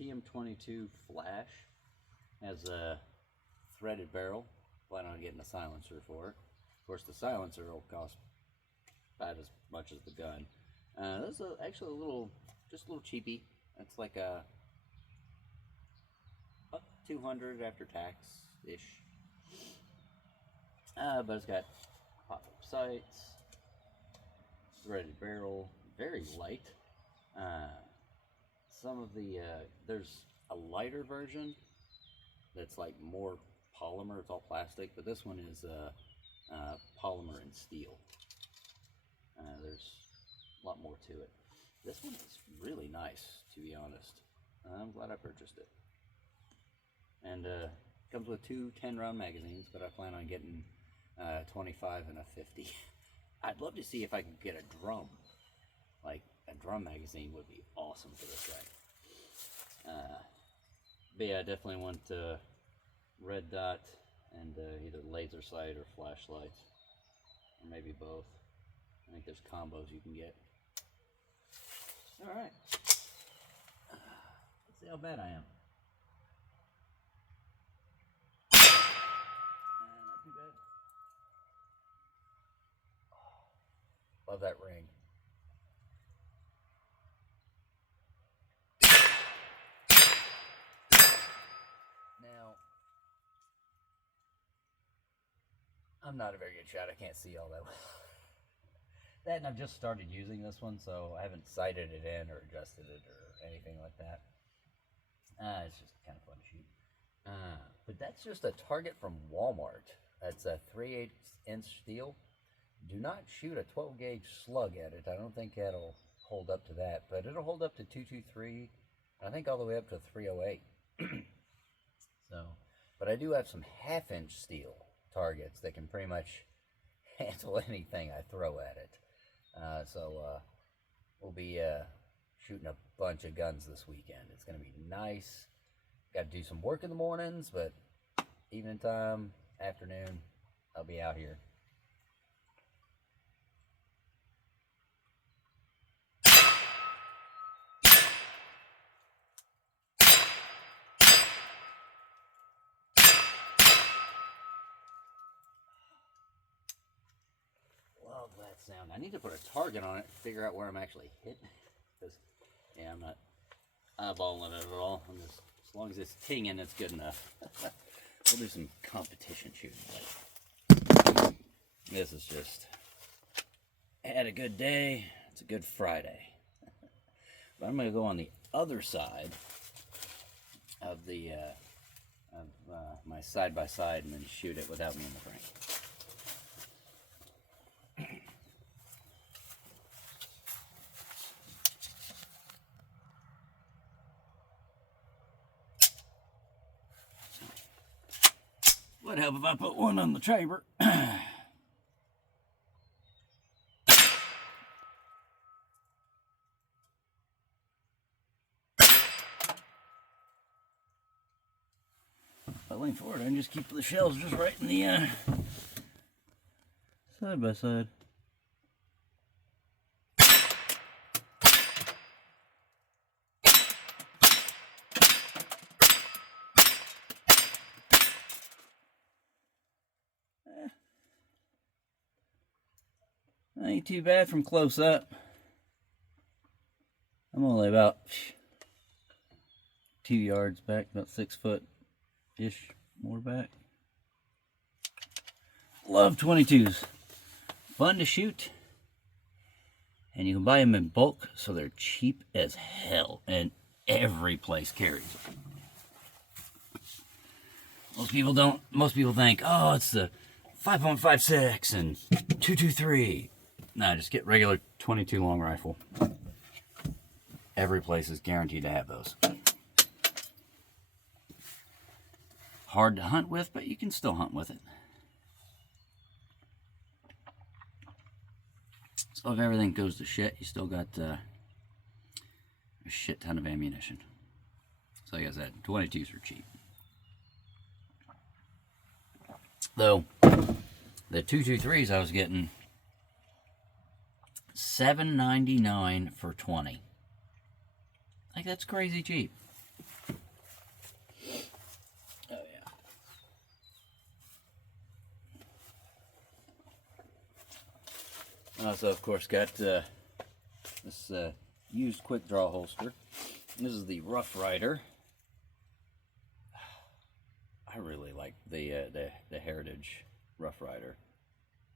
TM22 flash has a threaded barrel. Plan on getting a silencer for it. Of course, the silencer will cost about as much as the gun. This is actually just a little cheapy. It's like a about 200 after tax ish. But it's got pop-up sights, threaded barrel, very light. Some of the there's a lighter version that's like more polymer. It's all plastic, but this one is polymer and steel. There's a lot more to it. This one is really nice, to be honest. I'm glad I purchased it. And comes with two 10-round magazines, but I plan on getting 25 and a 50. I'd love to see if I could get a drum. Like a drum magazine would be awesome for this thing. But yeah, I definitely want red dot and either laser sight or flashlights, or maybe both. I think there's combos you can get. All right, let's see how bad I am. Not too bad. Love that ring. Now, I'm not a very good shot. I can't see all that well. That, and I've just started using this one, so I haven't sighted it in or adjusted it or anything like that. It's just kind of fun to shoot. But that's just a target from Walmart. That's a 3/8 inch steel. Do not shoot a 12 gauge slug at it. I don't think that'll hold up to that, but it'll hold up to 223. I think all the way up to 308. So, but I do have some 1/2 inch steel targets that can pretty much handle anything I throw at it. So we'll be shooting a bunch of guns this weekend. It's going to be nice. Got to do some work in the mornings, but evening time, afternoon, I'll be out here. Love that sound. I need to put a target on it to figure out where I'm actually hitting. Because, yeah, I'm not eyeballing it at all. I'm just, as long as it's tinging, it's good enough. We'll do some competition shooting later. This is just, I had a good day. It's a good Friday. But I'm going to go on the other side of the my side-by-side and then shoot it without me in the frame. Would help if I put one on the chamber. If I lean forward, I can just keep the shells just right in the side by side. Ain't too bad from close up. I'm only about 2 yards back, about 6 foot-ish more back. Love 22s. Fun to shoot. And you can buy them in bulk, so they're cheap as hell. And every place carries them. Most people think, oh, it's the 5.56 and 223. Nah, just get regular 22 long rifle. Every place is guaranteed to have those. Hard to hunt with, but you can still hunt with it. So if everything goes to shit, you still got a shit ton of ammunition. So like I said, 22s are cheap. Though, the 223s I was getting $7.99 for 20. Like, that's crazy cheap. I also, of course, got this used quick draw holster. This is the Rough Rider. I really like the Heritage Rough Rider.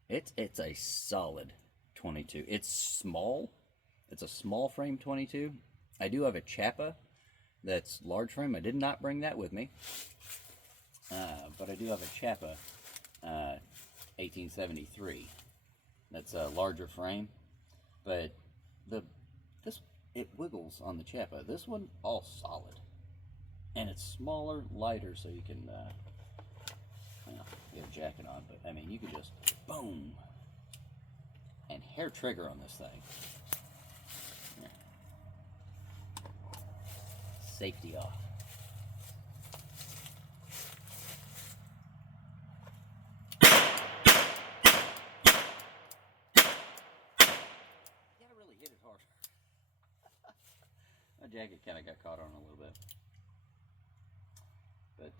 It's a solid 22. It's small. It's a small frame 22. I do have a Chappa that's large frame. I did not bring that with me, but I do have a Chappa 1873. That's a larger frame, but it wiggles on the Chappa. This one all solid, and it's smaller, lighter, so you can get a jacket on. But I mean, you could just boom and hair trigger on this thing. Yeah. Safety off. Hit it hard. My jacket kind of got caught on a little bit, but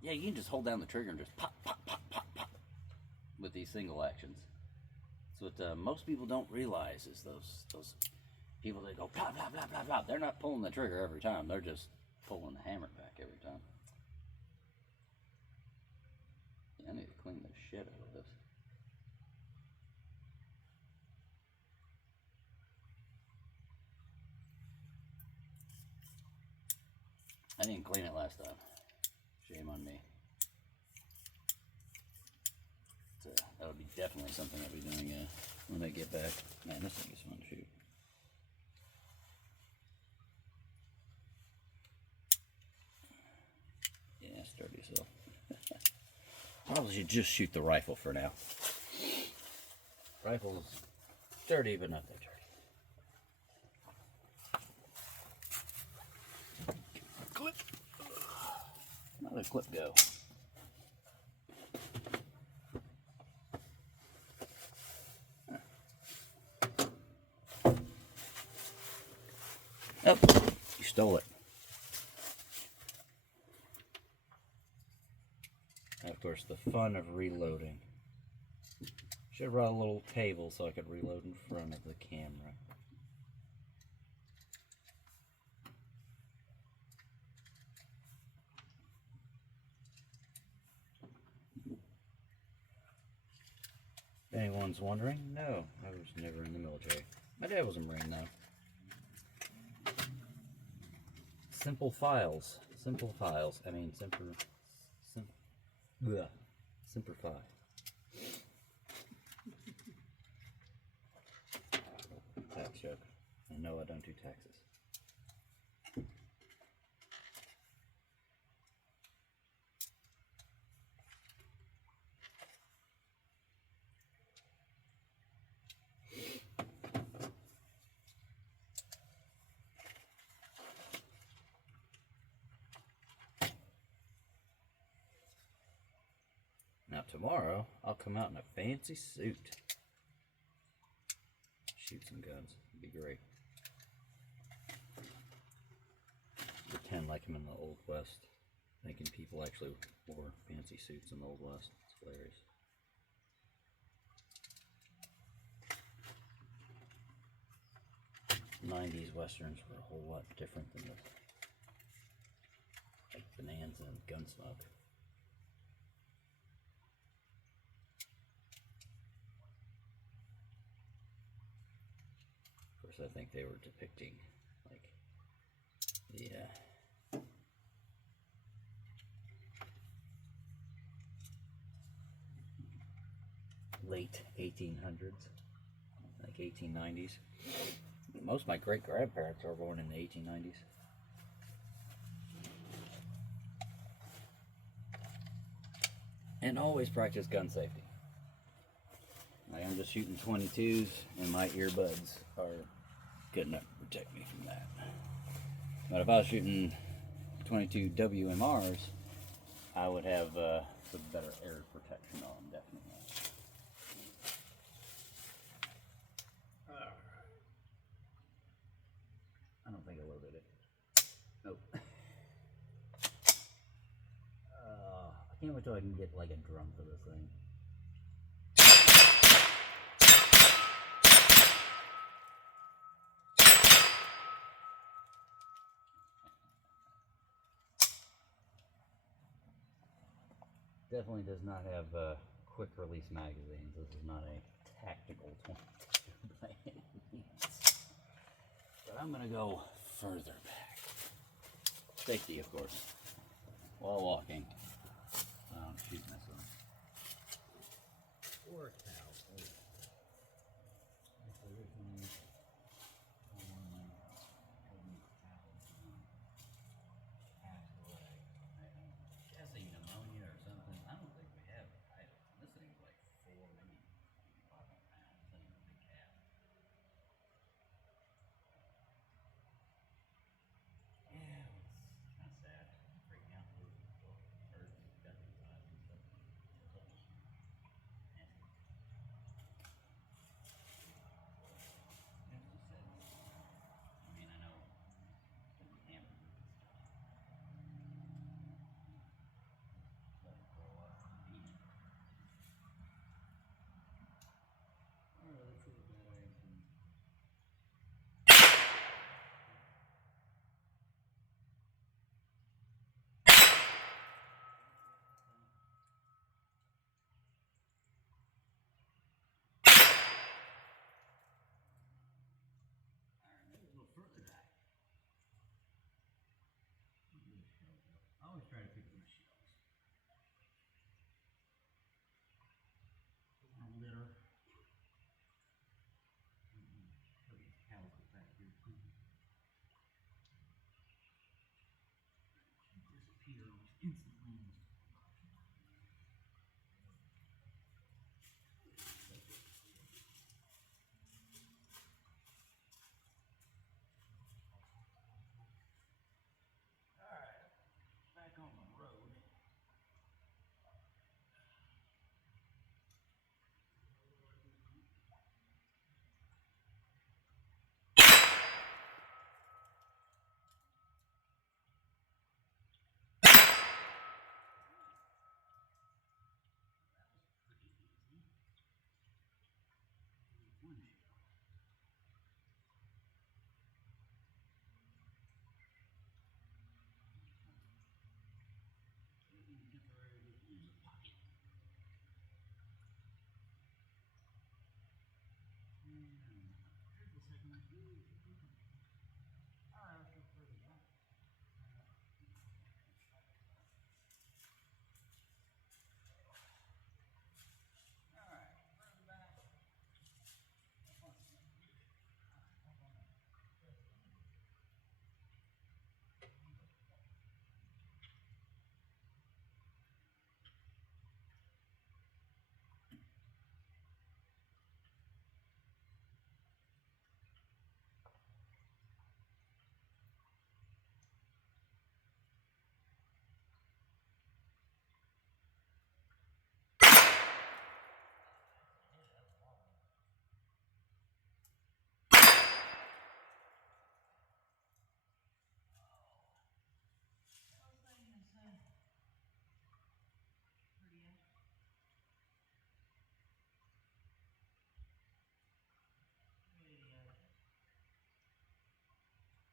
yeah, you can just hold down the trigger and just pop, pop, pop, pop, pop with these single actions. So what most people don't realize is those people that go plop, plop, plop, plop, plop. They're not pulling the trigger every time. They're just pulling the hammer back every time. Yeah, I need to clean the shit out of this. I didn't clean it last time. Shame on me. That would be definitely something I'll be doing when I get back. Man, this thing is fun to shoot. Yeah, sturdy as hell. Probably should just shoot the rifle for now. Rifle's sturdy, but not that sturdy. Clip. Another clip go. Oh, you stole it. And of course, the fun of reloading. Should have brought a little table so I could reload in front of the camera. If anyone's wondering, no, I was never in the military. My dad was a Marine though. Simple files. Simple files. I mean, simplify. Tax joke. And no, I don't do taxes. Now tomorrow, I'll come out in a fancy suit. Shoot some guns. It'd be great. Pretend like I'm in the Old West. Thinking people actually wore fancy suits in the Old West. It's hilarious. '90s Westerns were a whole lot different than this. Like Bonanza and Gunsmoke. Of course, I think they were depicting like the late 1800s, like 1890s. Most of my great-grandparents were born in the 1890s. And always practice gun safety. Like I'm just shooting 22s and my earbuds are good enough to protect me from that. But if I was shooting 22 WMRs, I would have some better air protection on, definitely. I don't think I loaded it. Nope. I can't wait till I can get like a drum for this thing. definitely does not have quick release magazines. This is not a tactical 22 by any means. But I'm gonna go further back. Safety, of course, while walking. She's missing. Or a cow. Guessing pneumonia or something. I don't think we have titles. This thing's like 4, maybe 500 pounds. This ain't a big cat. Yeah, it's kind of sad. Freaking out losing birds. Got these eyes and stuff. Nasty. That's just sad. I mean, I know it's hampered with this stuff. Let it grow up and eat. Alright, let's see what bad I am doing. Alright, maybe a little further back. I always try to pick these shells. Litter. These cows are back here too. She disappeared almost instantly. Alright, back on the road. One shell. Temporarily in the pocket. Here's the second one. Alright, let's go further back. Alright,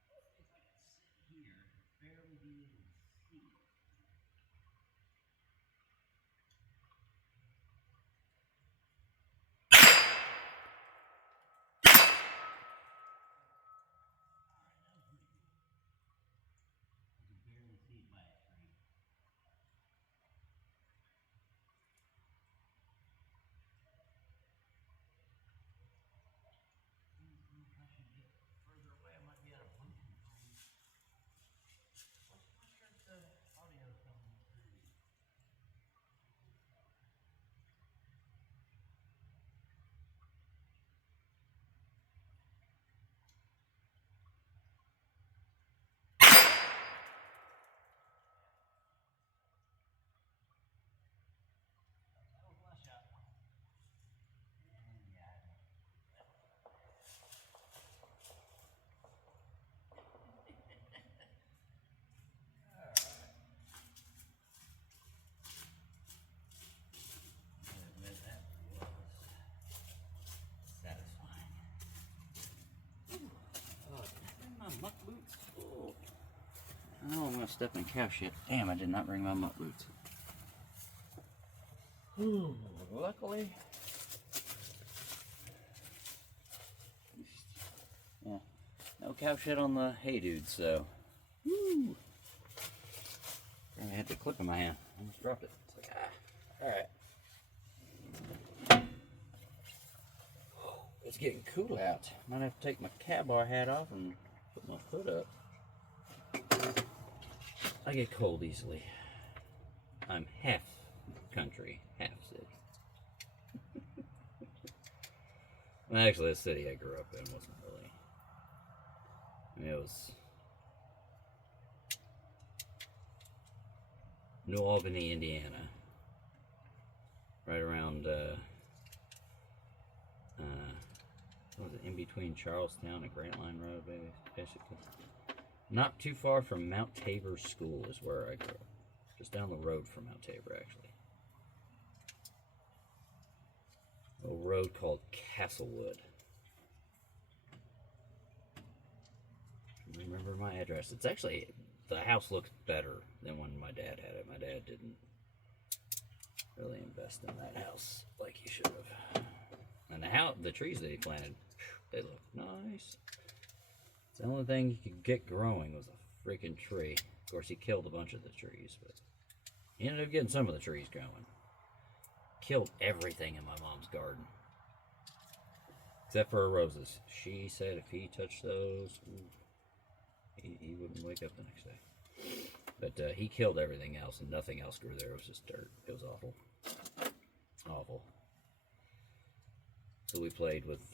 further back. Here, barely be able to see it. Alright, that was pretty good. I can barely see it by a tree. If I should get further away, I might be out of Bluetooth range. Let's start the audio coming through. That was my shot. And yeah. Muck boots. Oh. Oh, I'm gonna step in cow shit. Damn, I did not bring my muck boots. Luckily, yeah, no cow shit on the hay dude, so. Woo! I had the clip in my hand. I almost dropped it. It's like, alright. It's getting cool out. Might have to take my cab bar hat off and put my foot up. I get cold easily. I'm half country, half city. Well, actually, the city I grew up in wasn't really. I mean, it was New Albany, Indiana. Right around, what was it, in between Charlestown and Grant Line Road, basically. Not too far from Mount Tabor School is where I grew up. Just down the road from Mount Tabor, actually. A road called Castlewood. Remember my address. It's actually, the house looks better than when my dad had it. My dad didn't really invest in that house like he should have. And the trees that he planted, they look nice. It's the only thing he could get growing was a freaking tree. Of course, he killed a bunch of the trees, but he ended up getting some of the trees going. Killed everything in my mom's garden. Except for her roses. She said if he touched those, he wouldn't wake up the next day. But he killed everything else, and nothing else grew there. It was just dirt. It was awful. Awful. So we played with,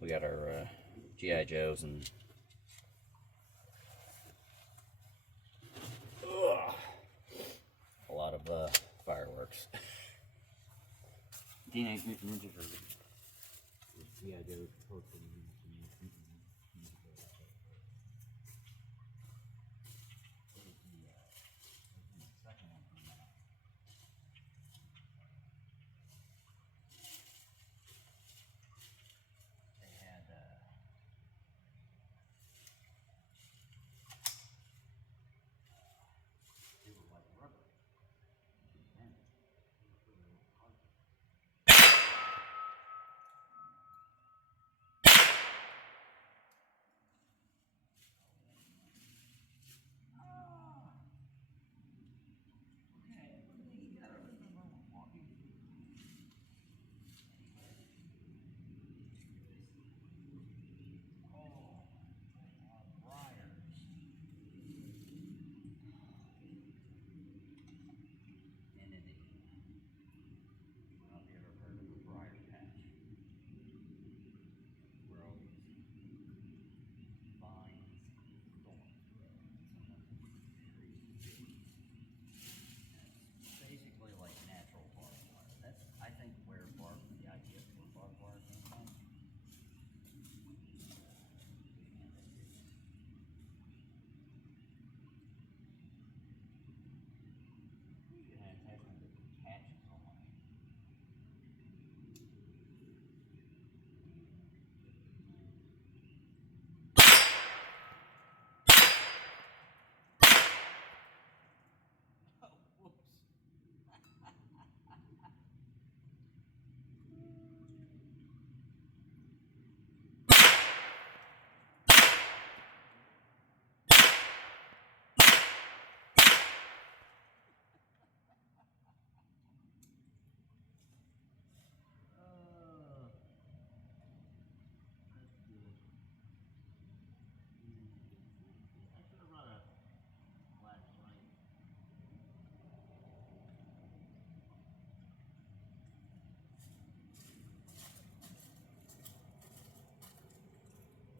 we got our G.I. Joes and a lot of fireworks. Teenage Mutant Ninja Turtles. G.I. Joe's posted.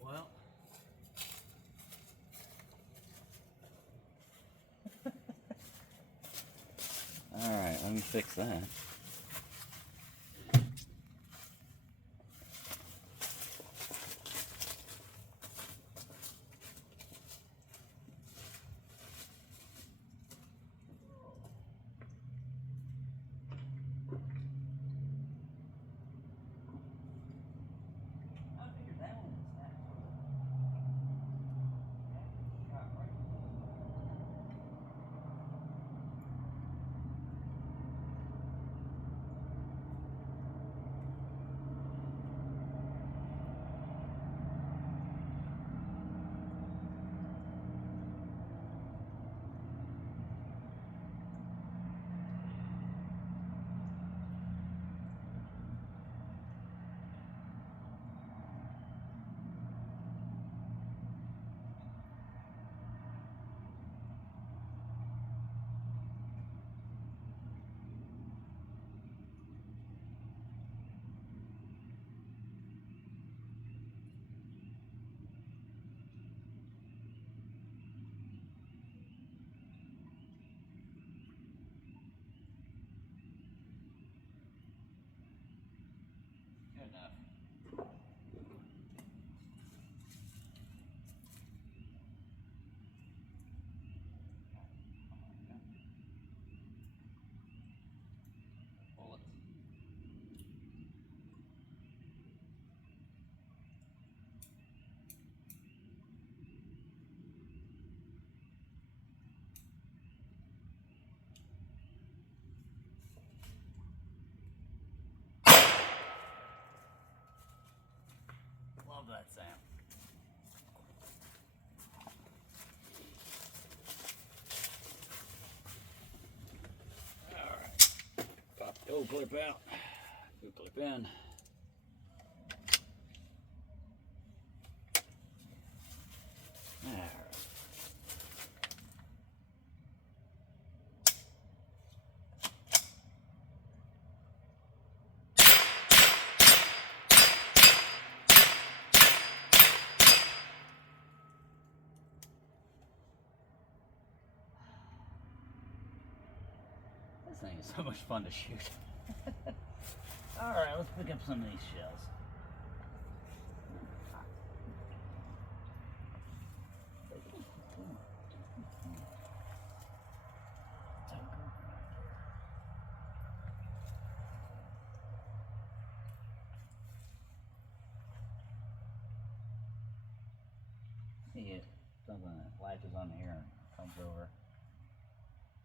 Well, alright, let me fix that. Go clip out. Go clip in. Alright. This thing is so much fun to shoot. Alright, let's pick up some of these shells. See it, something that latches on here and comes over.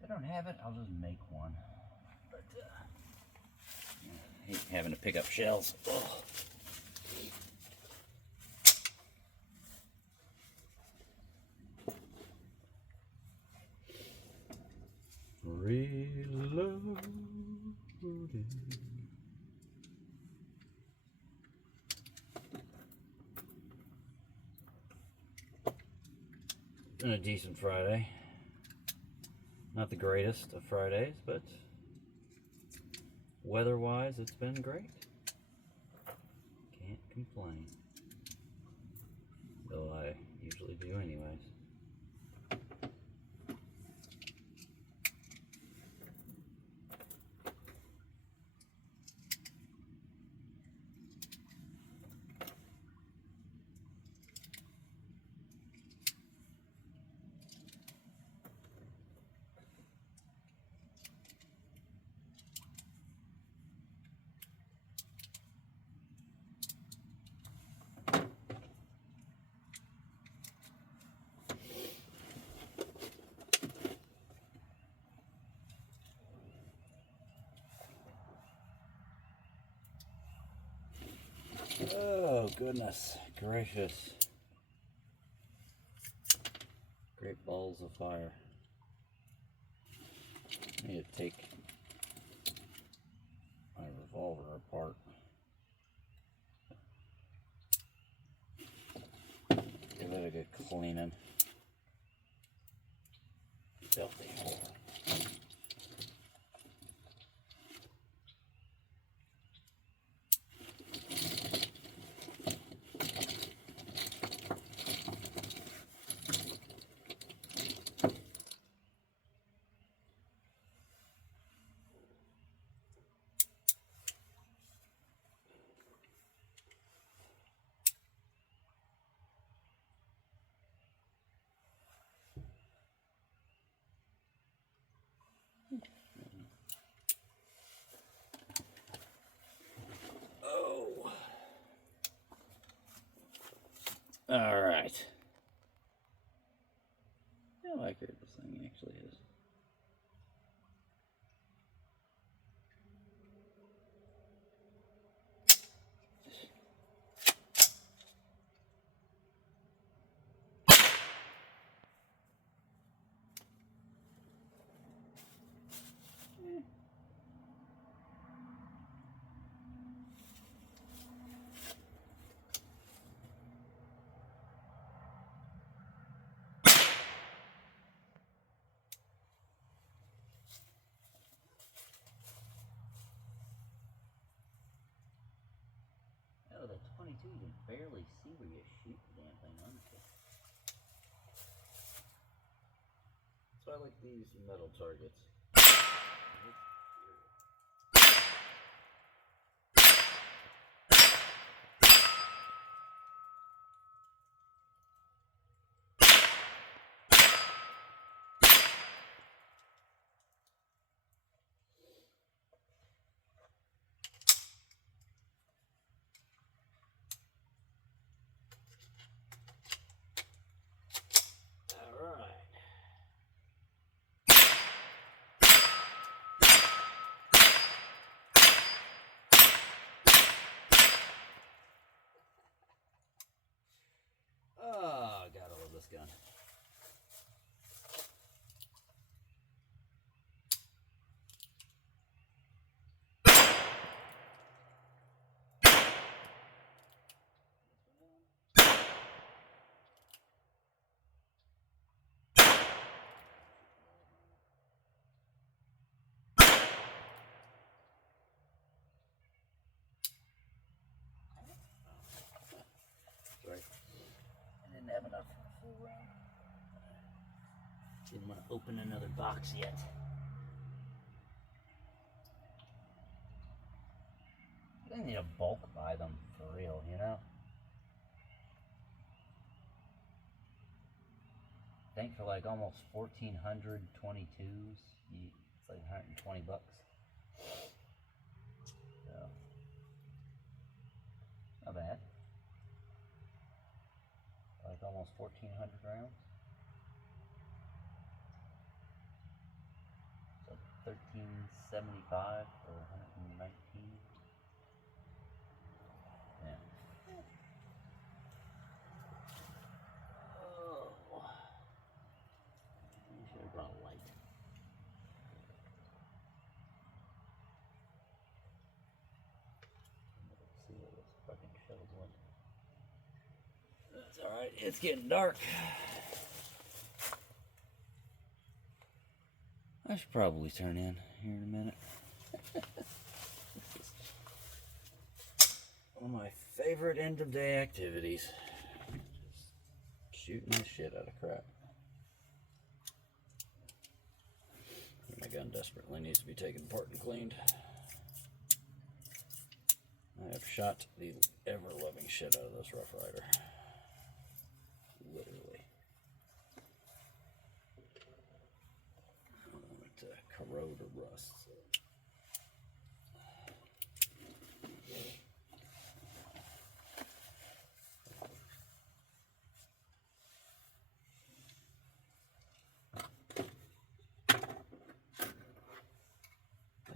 If I don't have it, I'll just make one. But I hate having to pick up shells. Ugh. Reloading. Been a decent Friday. Not the greatest of Fridays, but weather-wise, it's been great. Can't complain. Though I usually do anyways. Oh, goodness gracious. Great balls of fire. I need to take my revolver apart. Give it a good cleaning. Filthy. Oh. All right. How accurate this thing actually is. Oh, the 22, you can barely see where you shoot the damn thing, honestly. So I like these metal targets. have enough for a full round. Didn't want to open another box yet. I need to bulk buy them for real, you know? I think for like almost 1,400 22s, it's like 120 bucks. So, not bad. Like almost 1,400 rounds. So 1,375 for 119. Yeah. Oh. I should have brought a light. Let's see what this fucking show's like. That's alright, it's getting dark. I should probably turn in here in a minute. One of my favorite end of day activities. Just shooting the shit out of crap. My gun desperately needs to be taken apart and cleaned. I have shot the ever-loving shit out of this Rough Rider. Literally. I don't want it to corrode or rust. So.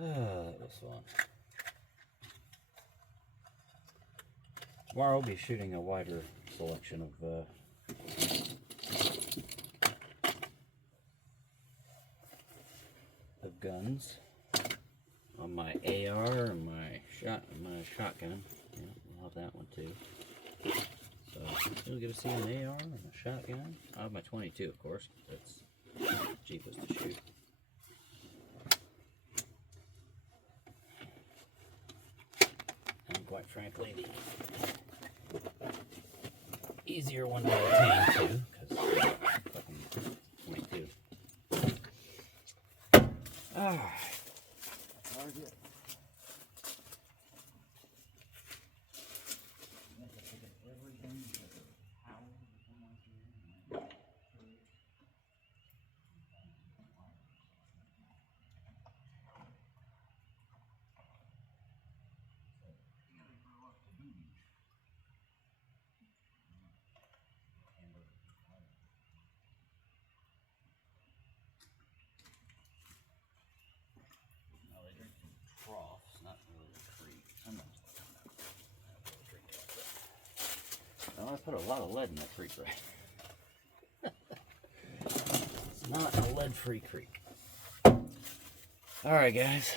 That was fun. Tomorrow I'll be shooting a wider selection of guns on my AR and my shotgun. Yeah, I'll have that one too. So you'll get to see an AR and a shotgun. I have my 22, of course. That's cheapest to shoot. And quite frankly, the easier one to attain to, because fucking 22. Alright. Target. Troughs, not really a creek. Sometimes I put a lot of lead in that creek, right? It's not a lead-free creek. Alright, guys.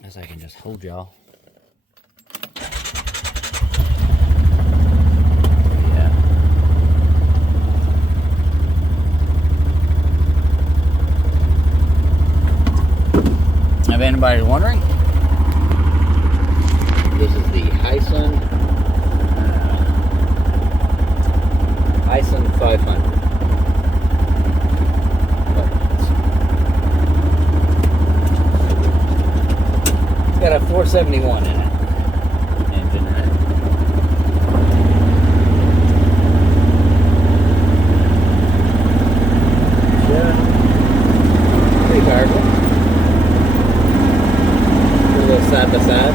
Guess I can just hold y'all. If anybody's wondering, this is the Hyson 500. It's got a 471 in it. Engine, right? Yeah. Pretty powerful. Side by side.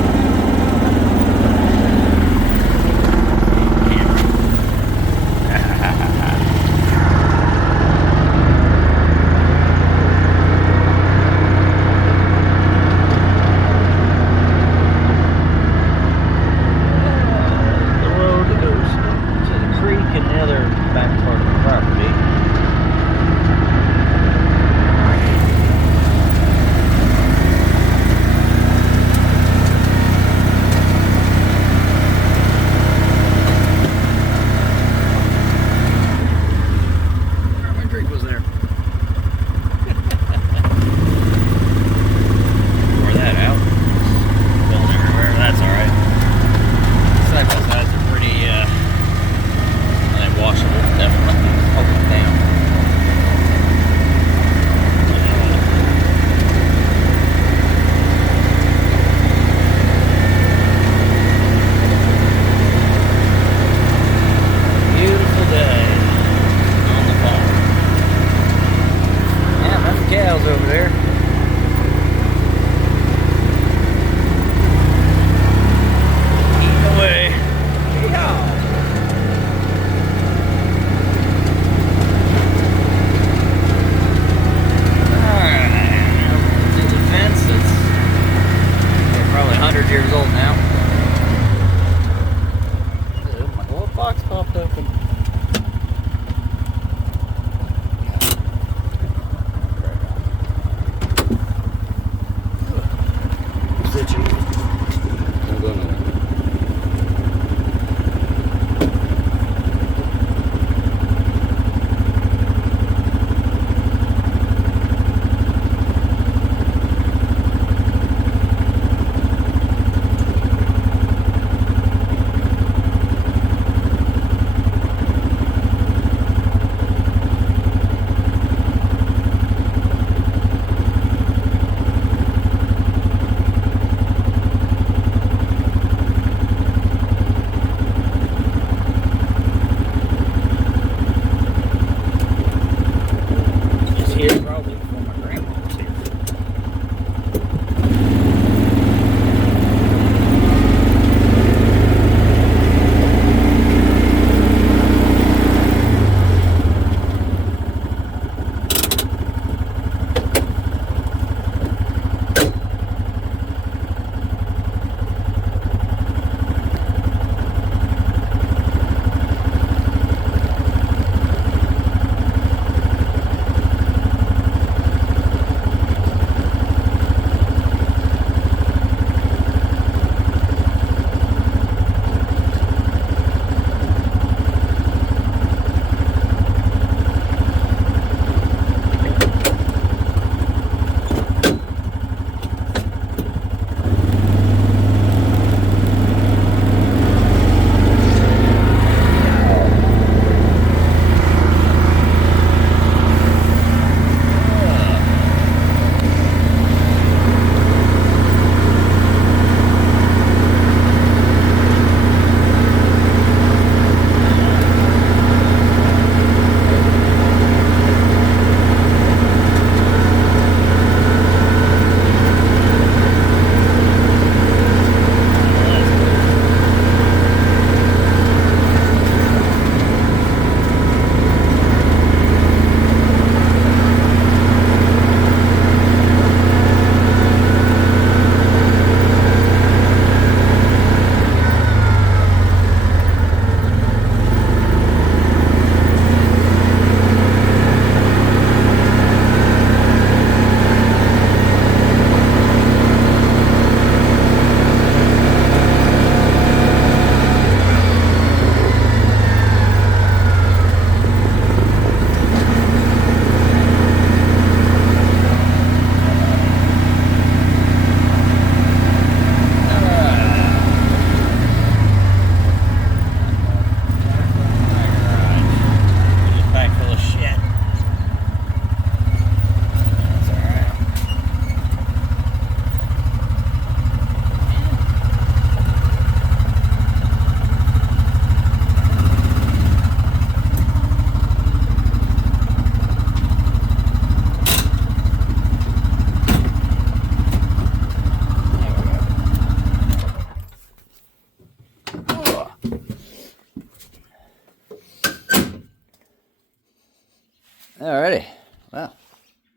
Alrighty. Well,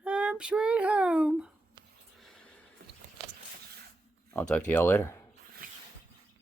home sweet home. I'll talk to y'all later.